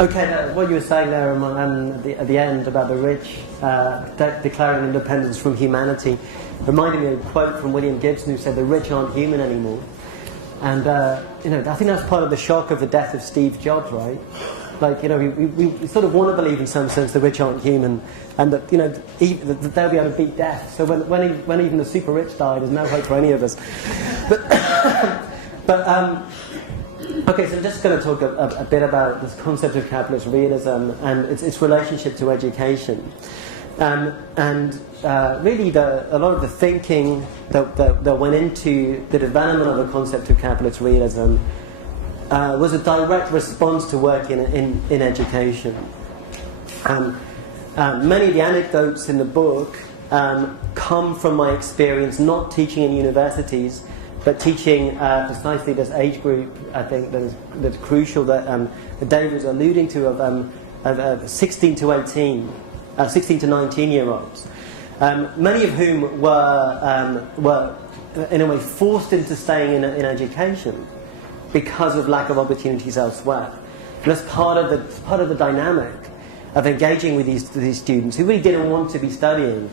Okay, what you were saying there at the end about the rich declaring independence from humanity reminded me of a quote from William Gibson, who said the rich aren't human anymore. And I think that's part of the shock of the death of Steve Jobs, right? Like, we sort of want to believe in some sense the rich aren't human, and that that they'll be able to beat death. So when even the super rich die, there's no hope for any of us. Okay, so I'm just going to talk a bit about this concept of capitalist realism and its relationship to education. Really, a lot of the thinking that went into the development of the concept of capitalist realism was a direct response to work in education. Many of the anecdotes in the book come from my experience not teaching in universities, but teaching precisely this age group. I think that's crucial that Dave was alluding to of 16 to 19-year-olds, many of whom were in a way forced into staying in education because of lack of opportunities elsewhere. And that's part of the dynamic of engaging with these students who really didn't want to be studying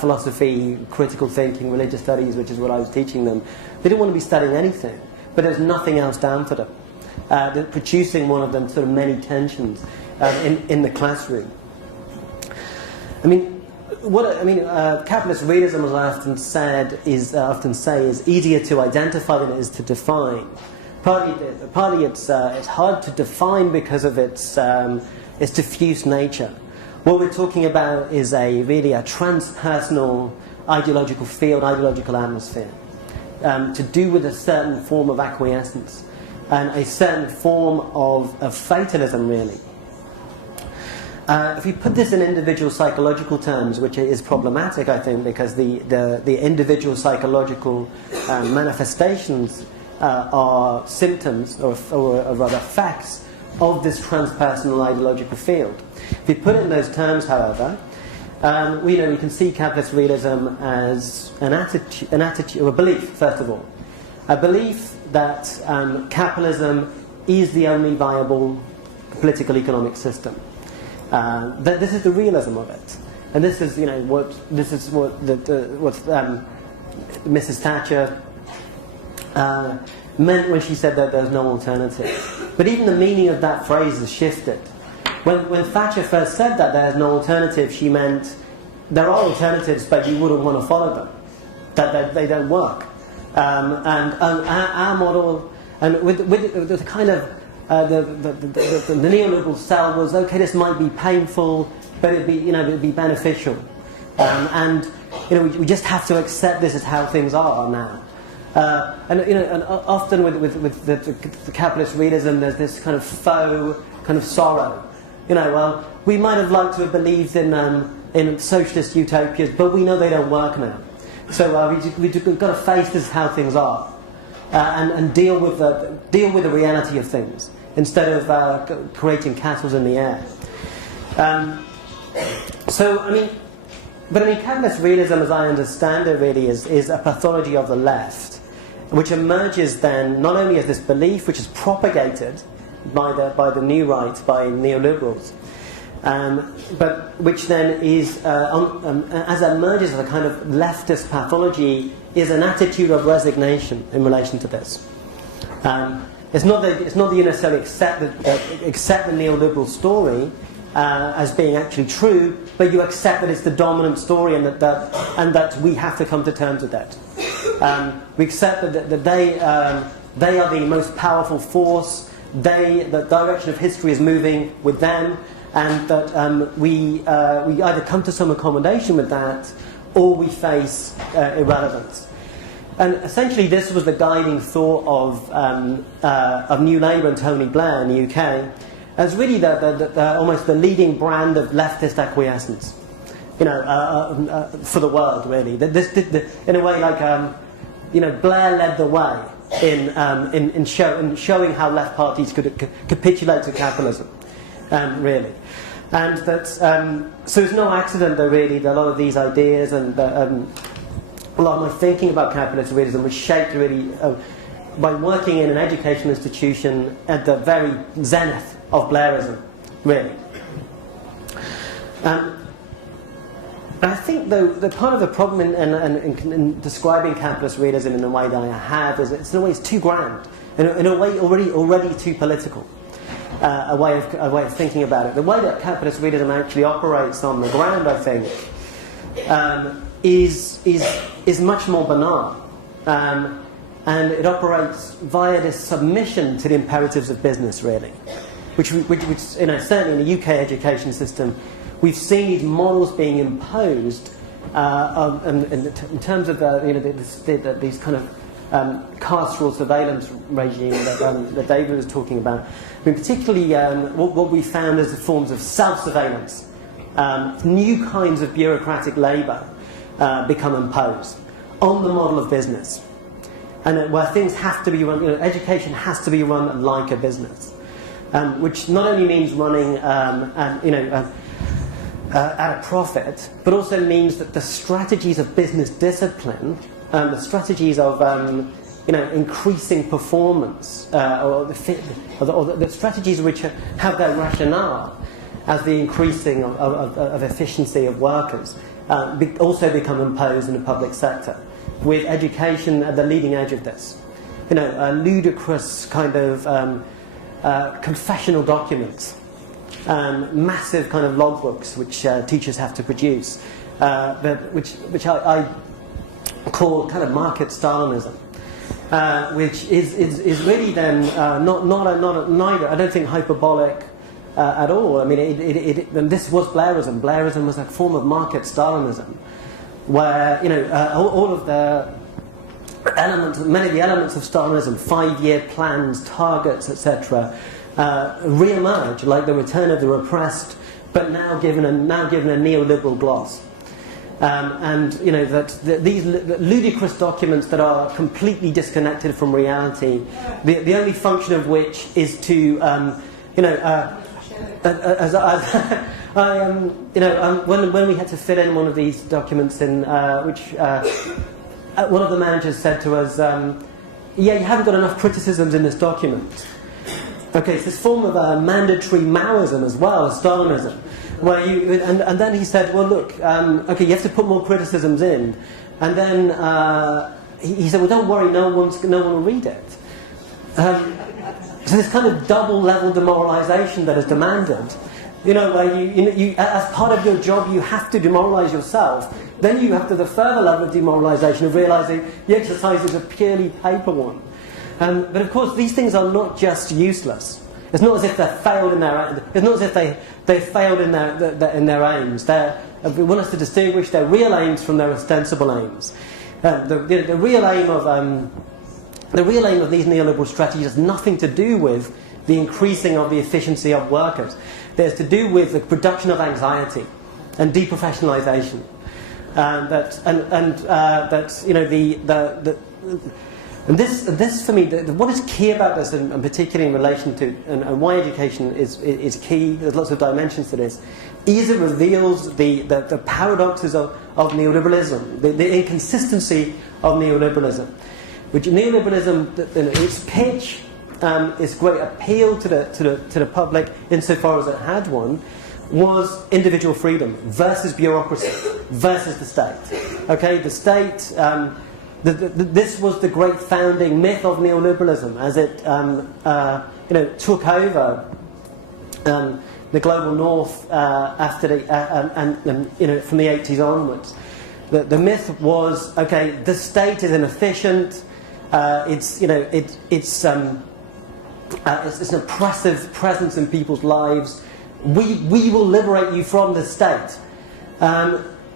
philosophy, critical thinking, religious studies, which is what I was teaching them. They didn't want to be studying anything, but there's nothing else down for them. They're producing one of them sort of many tensions in the classroom. Capitalist realism, as I often say, is easier to identify than it is to define. Partly it's hard to define because of its diffuse nature. What we're talking about is really a transpersonal ideological field, ideological atmosphere, to do with a certain form of acquiescence and a certain form of fatalism, really. If we put this in individual psychological terms, which is problematic, I think, because the individual psychological manifestations are symptoms, or rather facts, of this transpersonal ideological field. If you put it in those terms, however, we can see capitalist realism as an attitude, or a belief, first of all. A belief that capitalism is the only viable political economic system. This is the realism of it, and this is what Mrs. Thatcher meant when she said that there's no alternative. But even the meaning of that phrase has shifted. When Thatcher first said that there's no alternative, she meant there are alternatives, but you wouldn't want to follow them. That they don't work. Our model, and with the kind of the neoliberal sell was, okay, this might be painful, but it'd be beneficial, we just have to accept this as how things are now. And often with the capitalist realism, there's this kind of faux kind of sorrow. Well, we might have liked to have believed in socialist utopias, but we know they don't work now. So we've got to face this as how things are, and deal with the reality of things instead of creating castles in the air. Capitalist realism, as I understand it, really is a pathology of the left, which emerges then not only as this belief, which is propagated by the new right, by neoliberals, but which then is, as it emerges as a kind of leftist pathology, is an attitude of resignation in relation to this. It's not that you necessarily accept the neoliberal story as being actually true, but you accept that it's the dominant story and that we have to come to terms with that. We accept that they are the most powerful force. The direction of history is moving with them, and that we either come to some accommodation with that, or we face irrelevance. And essentially, this was the guiding thought of New Labour and Tony Blair in the UK, as really almost the leading brand of leftist acquiescence, for the world, really. In a way, like Blair led the way in showing how left parties could capitulate to capitalism, really. And that so it's no accident that really that a lot of these ideas and a lot of my thinking about capitalist realism was shaped really by working in an educational institution at the very zenith Blairism, really. I think, though, that part of the problem in describing capitalist realism in the way that I have is it's in a way it's too grand, in a way already too political. A way of thinking about it. The way that capitalist realism actually operates on the ground, I think, is much more banal, and it operates via this submission to the imperatives of business, really, which certainly in the UK education system, we've seen these models being imposed in terms of these kind of carceral surveillance regime that David was talking about. I mean, particularly what we found as the forms of self-surveillance. New kinds of bureaucratic labour become imposed on the model of business, and where things have to be run. Education has to be run like a business, which not only means running, at a profit, but also means that the strategies of business discipline, the strategies of increasing performance, or the strategies which have their rationale as the increasing of efficiency of workers, also become imposed in the public sector, with education at the leading edge of this. A ludicrous kind of confessional documents, massive kind of logbooks which teachers have to produce, which I call kind of market Stalinism, which is really then neither, I don't think, hyperbolic at all. I mean, and this was Blairism. Blairism was a form of market Stalinism, where all of the elements, many of the elements of Stalinism, 5-year plans, targets, etc., re-emerge, like the return of the repressed, but now given a neoliberal gloss. These ludicrous documents that are completely disconnected from reality, the only function of which is to, when we had to fill in one of these documents in which one of the managers said to us, you haven't got enough criticisms in this document. Okay, it's this form of mandatory Maoism as well as Stalinism, where and then he said, well, look, okay, you have to put more criticisms in, and then he said, well, don't worry, no one will read it. So this kind of double-level demoralisation that is demanded, where you as part of your job you have to demoralise yourself. Then you have to the further level of demoralisation of realising the exercise is a purely paper one. But of course, these things are not just useless. It's not as if they failed in their. It's not as if they failed in their aims. We want us to distinguish their real aims from their ostensible aims. The real aim of these neoliberal strategies has nothing to do with the increasing of the efficiency of workers. There's to do with the production of anxiety and deprofessionalisation. And this for me, what is key about this, and particularly in relation to and why education is key. There's lots of dimensions to this. Is it reveals the paradoxes of neoliberalism, the inconsistency of neoliberalism, which neoliberalism, its pitch, its great appeal to the public, insofar as it had one, was individual freedom versus bureaucracy versus the state. Okay, the state. This was the great founding myth of neoliberalism, as it took over the global north after from the 80s onwards. The myth was, okay, the state is inefficient. It's an oppressive presence in people's lives. We will liberate you from the state.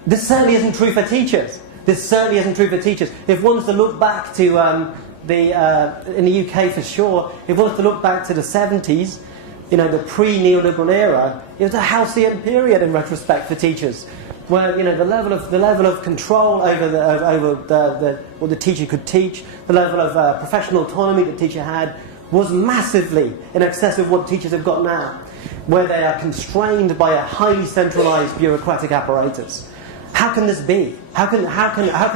This certainly isn't true for teachers. This certainly isn't true for teachers. If one was to look back to in the UK for sure, if one was to look back to the 70s, the pre-neoliberal era, it was a halcyon period in retrospect for teachers, where the level of control over what the teacher could teach, the level of professional autonomy the teacher had, was massively in excess of what teachers have got now, where they are constrained by a highly centralised bureaucratic apparatus. How can this be? How can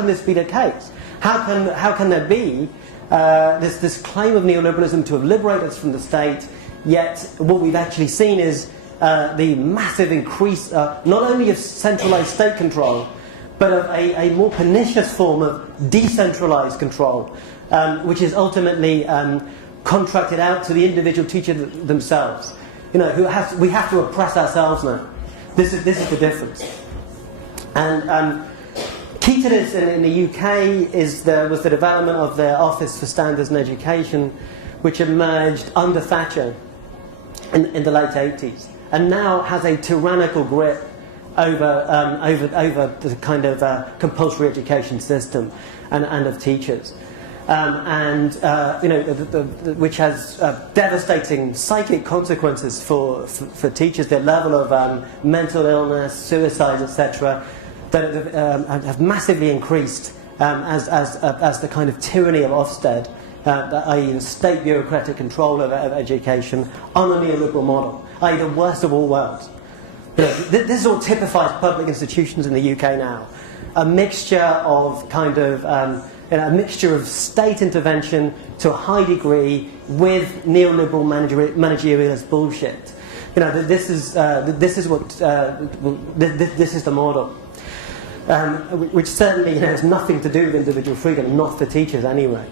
this be the case? How can there be this claim of neoliberalism to have liberated us from the state, Yet what we've actually seen is the massive increase, not only of centralized state control, but of a more pernicious form of decentralized control, which is ultimately contracted out to the individual teacher themselves. You know, we have to oppress ourselves now. This is the difference. And key to this in the UK was the development of the Office for Standards and Education, which emerged under Thatcher in the late 80s, and now has a tyrannical grip over the kind of compulsory education system and of teachers, which has devastating psychic consequences for teachers. The level of mental illness, suicides, etc., that have massively increased as the kind of tyranny of Ofsted, i.e. state bureaucratic control of education on a neoliberal model, i.e. the worst of all worlds. You know, this all typifies public institutions in the UK now. A mixture of a mixture of state intervention to a high degree with neoliberal managerialist bullshit. You know, this is the model, which certainly has nothing to do with individual freedom, not for teachers anyway.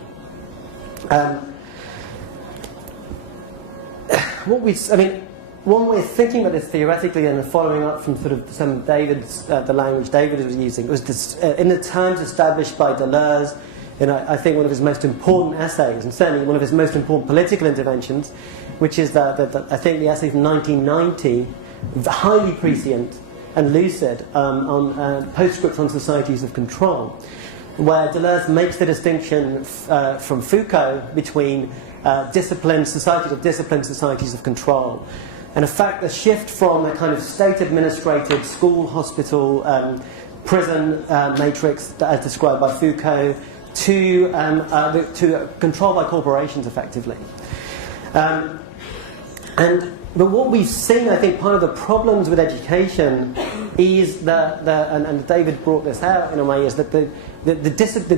One way of thinking about this theoretically, and following up from sort of some of David's, the language David was using, was this, in the terms established by Deleuze, I think one of his most important essays, and certainly one of his most important political interventions, which is I think the essay from 1990, highly prescient and lucid, on postscripts on societies of control, where Deleuze makes the distinction from Foucault between societies of control. And in fact, the shift from a kind of state-administrated school, hospital, prison matrix as described by Foucault to control by corporations, effectively. But what we've seen, I think, part of the problems with education is and David brought this out in a way, is that the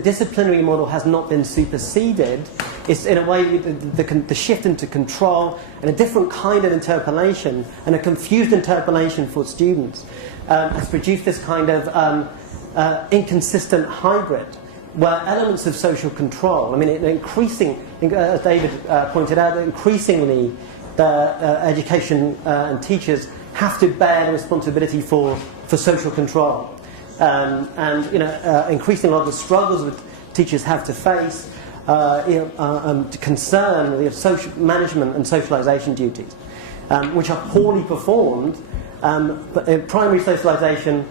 disciplinary model has not been superseded. It's in a way the shift into control and a different kind of interpellation, and a confused interpellation for students, has produced this kind of inconsistent hybrid, where elements of social control, as David pointed out, increasingly the education and teachers have to bear the responsibility for social control. Increasingly a lot of the struggles that teachers have to face to concern with social management and socialisation duties, which are poorly performed. But primary socialisation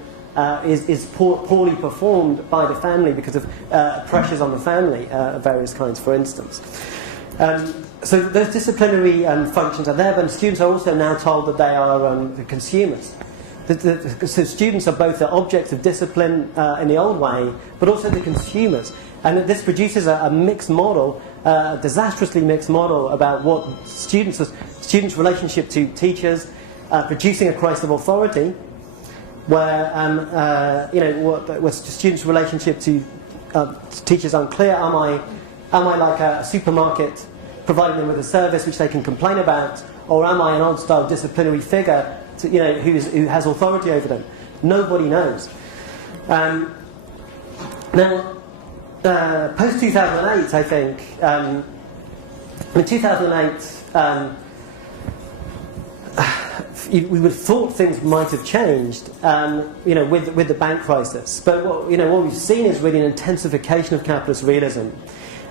is poorly performed by the family because of pressures on the family of various kinds, for instance. So those disciplinary functions are there, but students are also now told that they are the consumers. So students are both the objects of discipline in the old way, but also the consumers. And this produces a mixed model, a disastrously mixed model about what students' relationship to teachers, producing a crisis of authority, where what students' relationship to teachers unclear. Am I like a supermarket providing them with a service which they can complain about, or am I an old-style disciplinary figure who has authority over them? Nobody knows. Now, post-2008, I think, in 2008, we would have thought things might have changed, with the bank crisis. But what we've seen is really an intensification of capitalist realism.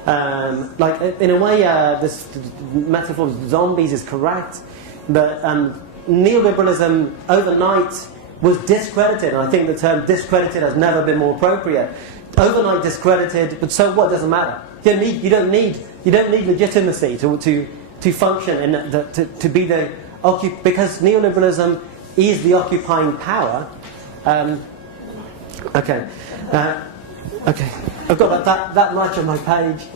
In a way, this metaphor of zombies is correct, but neoliberalism overnight was discredited, and I think the term discredited has never been more appropriate. Overnight discredited, but so what? Doesn't matter. You don't need legitimacy to function to be the because neoliberalism is the occupying power. Okay. I've got that much on my page.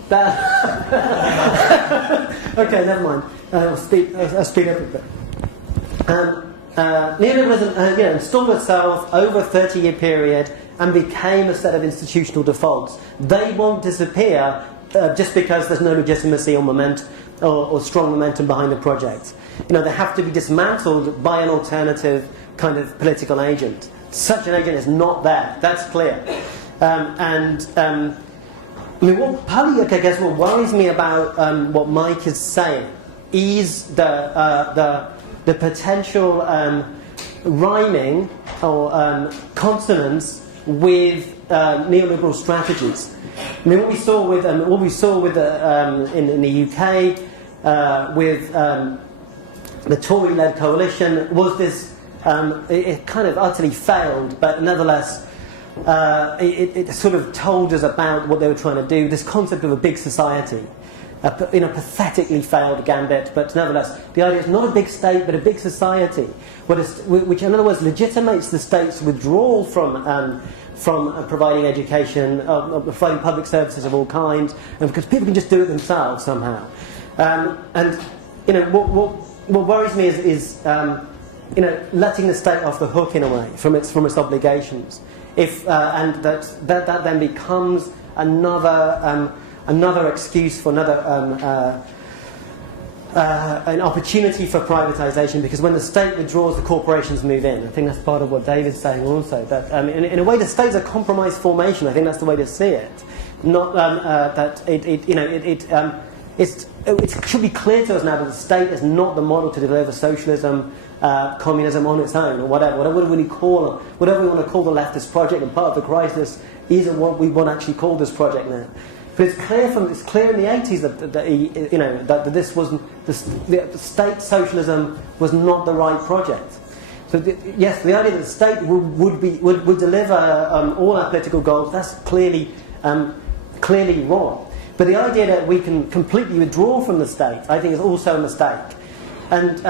Okay, never mind. I'll speed up a bit. Neoliberalism installed itself over a 30-year period and became a set of institutional defaults. They won't disappear just because there's no legitimacy or or strong momentum behind the project. They have to be dismantled by an alternative kind of political agent. Such an agent is not there. That's clear. What worries me about what Mike is saying is the potential rhyming or consonance with neoliberal strategies. What we saw with in the UK with the Tory-led coalition was this. It kind of utterly failed, but nevertheless, it sort of told us about what they were trying to do. This concept of a big society, pathetically failed gambit, but nevertheless, the idea is not a big state, but a big society, which in other words legitimates the state's withdrawal from providing education, providing public services of all kinds, and because people can just do it themselves somehow. What worries me is letting the state off the hook in a way from its obligations. And that then becomes another excuse for an opportunity for privatization, because when the state withdraws, the corporations move in. I think that's part of what David's saying also. That in a way, the state's a compromise formation. I think that's the way to see it. Not that it should be clear to us now that the state is not the model to deliver socialism, communism on its own, or whatever we want to call the leftist project. And part of the crisis is what we want to actually call this project now. But it's clear in the 80s that this wasn't the state socialism was not the right project. So yes, the idea that the state would deliver all our political goals, that's clearly wrong. But the idea that we can completely withdraw from the state, I think, is also a mistake. And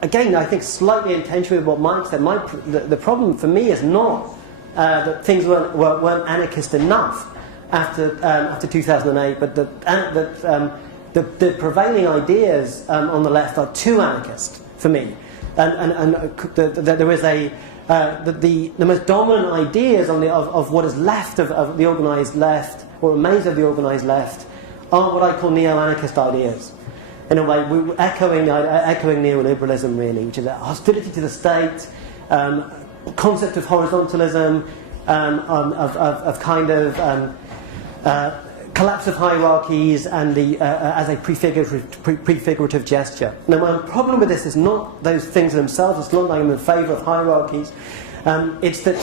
again, I think slightly in tension with what Mike said. The problem for me is not that things weren't anarchist enough after 2008, but the prevailing ideas on the left are too anarchist for me. And there is the most dominant ideas of what is left of the organised left, or remains of the organised left, are what I call neo-anarchist ideas. In a way, we're echoing neoliberalism, really, which is a hostility to the state, concept of horizontalism, of kind of collapse of hierarchies, and as a prefigurative gesture. Now, my problem with this is not those things themselves. It's not like I'm in favour of hierarchies. It's that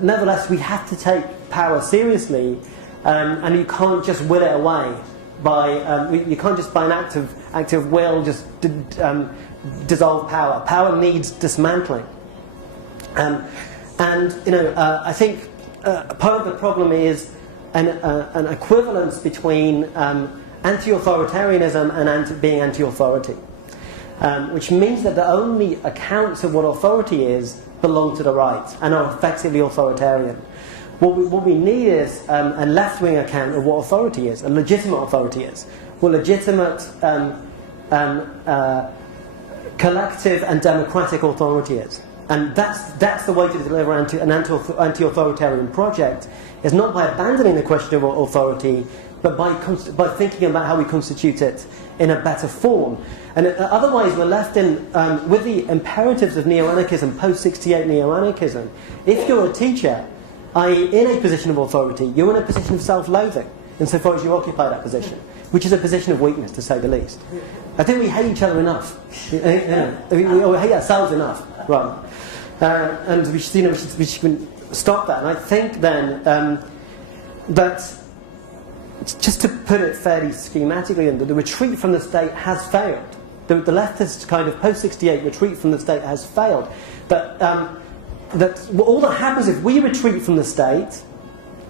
nevertheless we have to take power seriously, and you can't just will it away by you can't just by an act of will just dissolve power. Power needs dismantling, and I think part of the problem is an equivalence between anti-authoritarianism and being anti-authority, which means that the only accounts of what authority is belong to the right and are effectively authoritarian. What we need is a left-wing account of what authority is, a legitimate authority is, what legitimate collective and democratic authority is. And that's the way to deliver an anti-authoritarian project, is not by abandoning the question of authority, but by thinking about how we constitute it in a better form. And otherwise we're left in, with the imperatives of neo-anarchism, post-68 neo-anarchism. If you're a teacher, i.e. in a position of authority, you're in a position of self-loathing, insofar as you occupy that position, which is a position of weakness, to say the least. I think we hate each other enough. We hate ourselves enough, right? And we should stop that. And I think then that, just to put it fairly schematically, the retreat from the state has failed. The leftist kind of post-68 retreat from the state has failed. That all that happens if we retreat from the state,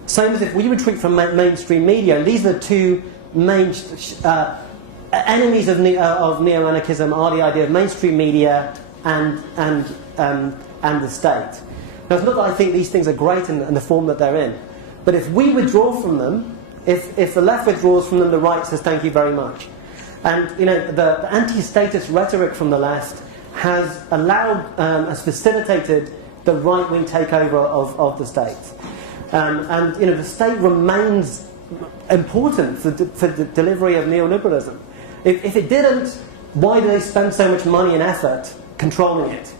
same as if we retreat from mainstream media, and these are the two main enemies of neo-anarchism, are the idea of mainstream media and the state. Now, it's not that I think these things are great in the form that they're in, but if we withdraw from them, if the left withdraws from them, the right says thank you very much. And the anti-statist rhetoric from the left has has facilitated the right-wing takeover of the state. The state remains important for the delivery of neoliberalism. If it didn't, why do they spend so much money and effort controlling it?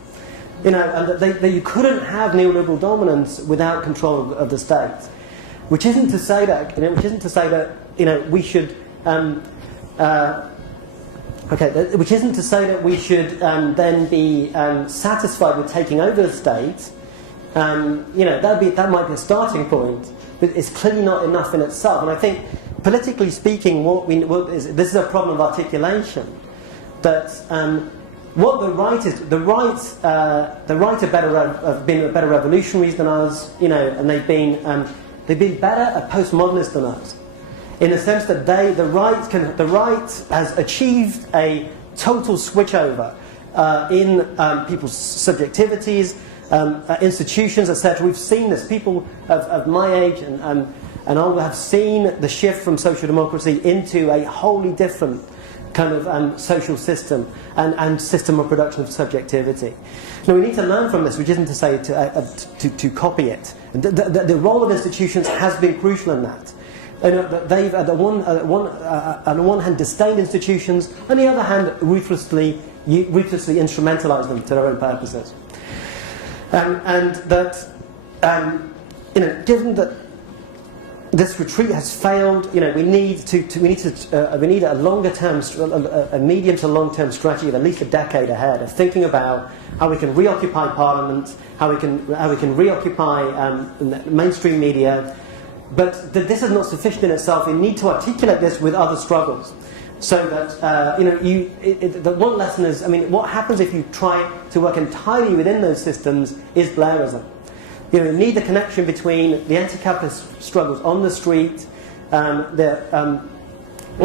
You know, and that you couldn't have neoliberal dominance without control of the state. Which isn't to say that, we should. Which isn't to say that we should then be satisfied with taking over the state. That might be a starting point, but it's clearly not enough in itself. And I think, politically speaking, this is a problem of articulation. That what the right is, the right have been better revolutionaries than us, and they've been better at postmodernists than us, in the sense that the right has achieved a total switchover in people's subjectivities, institutions, etc. We've seen this. People of my age and older have seen the shift from social democracy into a wholly different kind of social system and system of production of subjectivity. Now we need to learn from this, which isn't to say to copy it. The role of institutions has been crucial in that. They've on the one hand disdained institutions, on the other hand ruthlessly instrumentalised them to their own purposes. Given that this retreat has failed, we need a longer term, a medium to long term strategy of at least a decade ahead of thinking about how we can reoccupy Parliament, how we can reoccupy mainstream media. But this is not sufficient in itself. You need to articulate this with other struggles, so that the one lesson is, what happens if you try to work entirely within those systems is Blairism. You need the connection between the anti-capitalist struggles on the street, all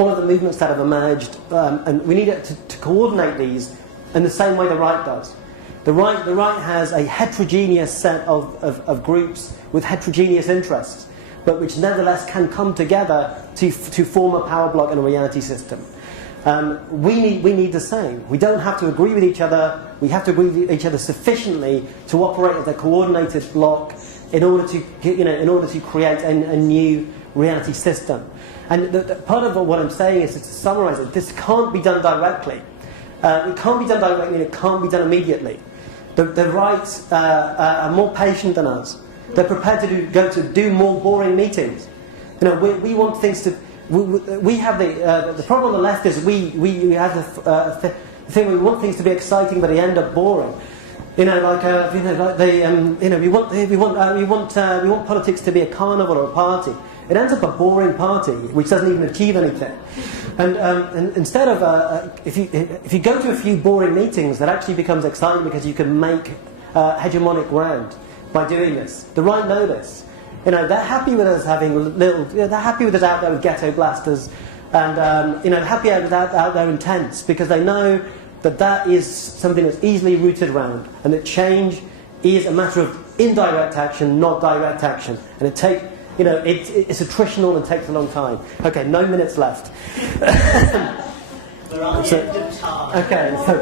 of the movements that have emerged, and we need to coordinate these in the same way the right does. The right has a heterogeneous set of groups with heterogeneous interests, but which nevertheless can come together to form a power block and a reality system. We need the same. We don't have to agree with each other. We have to agree with each other sufficiently to operate as a coordinated block in order to create a new reality system. And part of what I'm saying is, to summarise it, this can't be done directly. It can't be done directly, and it can't be done immediately. The right are more patient than us. They're prepared to do more boring meetings. We want things to. We have the problem on the left is we have the thing, we want things to be exciting, but they end up boring. We want politics to be a carnival or a party. It ends up a boring party which doesn't even achieve anything. And instead of if you go to a few boring meetings, that actually becomes exciting because you can make hegemonic ground by doing this. The right know this. They're happy with us having they're happy with us out there with ghetto blasters, and happy out there in tents, because they know that is something that's easily rooted around, and that change is a matter of indirect action, not direct action, and it's attritional and takes a long time. Okay, 9 minutes left. We're on the end of time. Okay, so.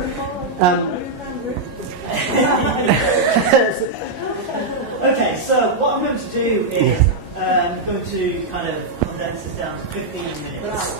Okay, so what I'm going to do is I'm going to kind of condense this down to 15 minutes.